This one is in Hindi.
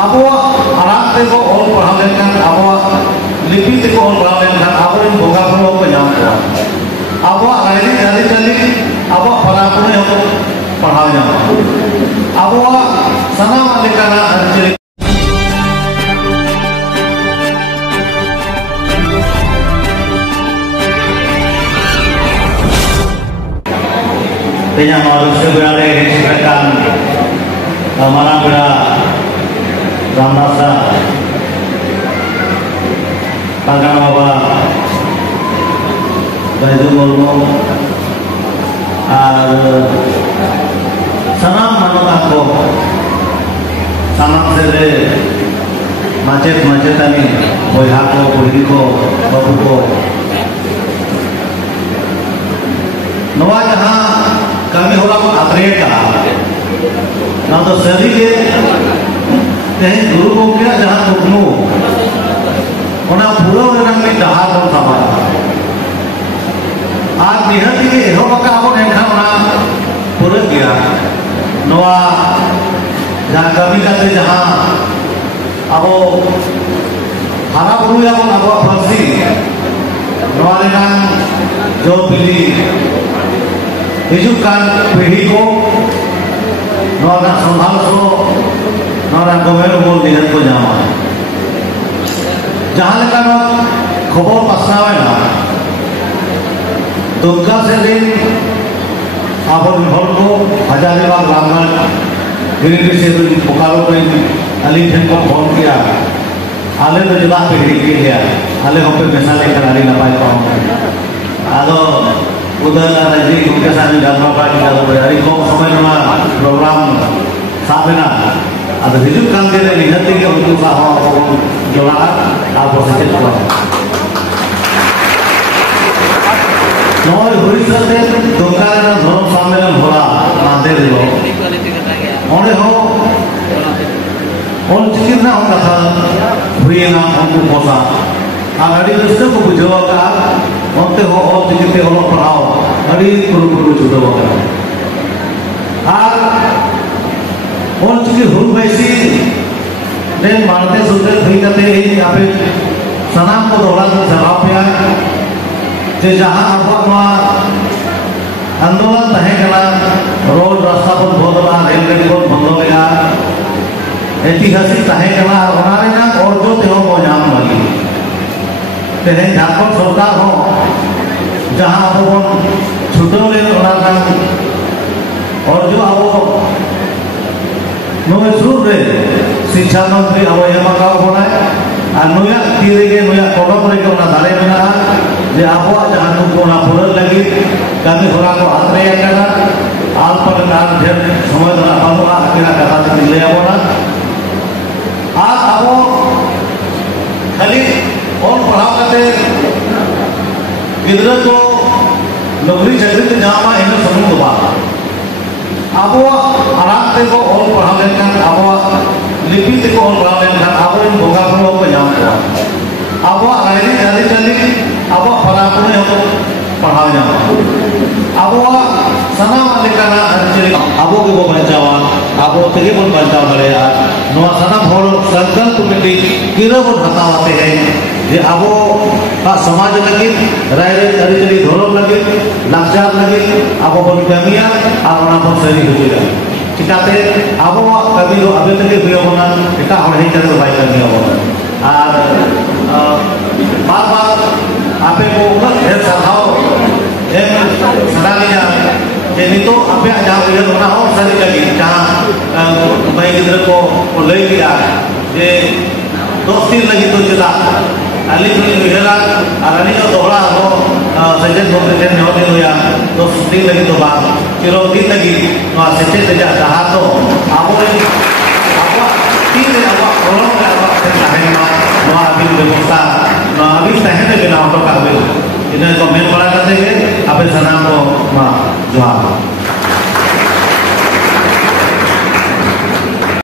अब आराम तेको ऑल पढ़ा लेकर अब लिपि तेको ऑल पढ़ा लेकर अब इन भोगा पुरो को जान को अब रायरी जारी चली अब परापुने हो पढ़ा जान अब सना वाले का ना चली तेजा मानुष्य बेड़े शिक्षकान हमारा बेड़ा रामदासा पागल बाबा बैजू मुर्मू और सनाम मानवता को समाज से माचेत माचेतानी बया को बुढ़ी को बाबू को नवा जहाँ कमी होला को आत्रेय का ना तो सभी के कहीं गुरु को क्या जहाँ कुकमु उन्हें पूरा उन्हें में डहार बन सामा आज निहती के हो बका अब नेखा उन्हें पूरा किया नवा जहाँ कमी करते जहाँ अब हरा बुरु या वो अब फंसी नवा लेना जो पीढ़ी हिजुकान पीढ़ी को नौरा संभाल सो नौरा गवेर बोल दिहत को जामा जहाँ लेका नो खबर पसनावे ना दुर्गा से दिन आबर भर को हजारीबाग रामगढ़ गिरिडीह से तो बोकारो में अली ठेन को फोन किया आले तो जुदा पीढ़ी के लिया आले हम पे पैसा लेकर आली ना पाए पाऊंगा आलो उधर राजी उनके साथ जाना पार्टी का तो यारी को समय में प्रोग्राम सामना अब हिजुक काम के लिए निहत्ती के उनको साहा जोड़ा आप सचेत हुआ नॉय हुई सते दुकान ना धर्म सम्मेलन होला नांदे दिलो ओने हो और चिकिर ना हो कथा हुई ना उनको पोसा आगाड़ी दोस्तों को बुझावा का होते हो और चिकित्ते हो पढ़ाओ अड़ी कुरु छुटो का आर और चिकिर हुल वैसी ने मारते सुनते थी करते यहाँ पे सनाम को दोहरा तो जवाब दिया जे जहाँ अब आंदोलन तहे कला रोड रास्ता पर बंदला रेलगाड़ी पर बंदलेगा ऐतिहासिक तहे कला बनाने ना और जो ते हो वो जाम वाली तेरे झारखंड सरकार हो जहाँ अब छुटो ले और जो अब नुए सुर रे शिक्षा मंत्री अब ये मकाओ बनाए और नुया तीरे के नुया कोडम रे के उना दाले में ना जे अब जहाँ तुमको ना पुरल लगी कभी होला को आत्रे करना आल पर कार ढेर समय ना पाऊंगा अकेला कथा से ले आओ ना आज अब खाली और पढ़ाओ करते गिदर को नौकरी चाकरी के जामा इन्हें समूह दबा अब आराम ते को और पढ़ा लेकर अब लिपि ते को और पढ़ा लेकर अब इन भोगा पुरो को जान को अब रायरी जारी चली अब परापुने हो पढ़ा जान अब सना वाले का ना चली अब के वो बचावा अब तेरे बोल बचाव करे यार नवा सना भोर संकल्प में किरो को हटाते हैं जे अब का समाज लगे रायरे चरिचरी धोरम लगे लाचार लगे अब बन कमिया अब ना पर सही हो जाए चिकाते अब कभी लो अबे तक हुई होना टिका और नहीं करे भाई कमिया होना और बार-बार आपे को ढेर सराहो एक सदा लिया जे नहीं तो अबे जहाँ हुई होना हो सही लगी जहाँ भाई इधर को ले लिया जे दोस्ती लगी तो चला अली तुनी विहरा अरनी जो दोहरा हो सजन बोलते थे नौने हुआ तो सुधी लगी तो बात चिरोती लगी वहाँ सच्चे सजा कहा तो आपको तीन अब कोरोना का अब चाहे ना वहाँ अभी व्यवस्था ना अभी सहने के नाम पर काबिल इन्हें तो मेल पड़ा करते हैं अभी सनाम को वहाँ जो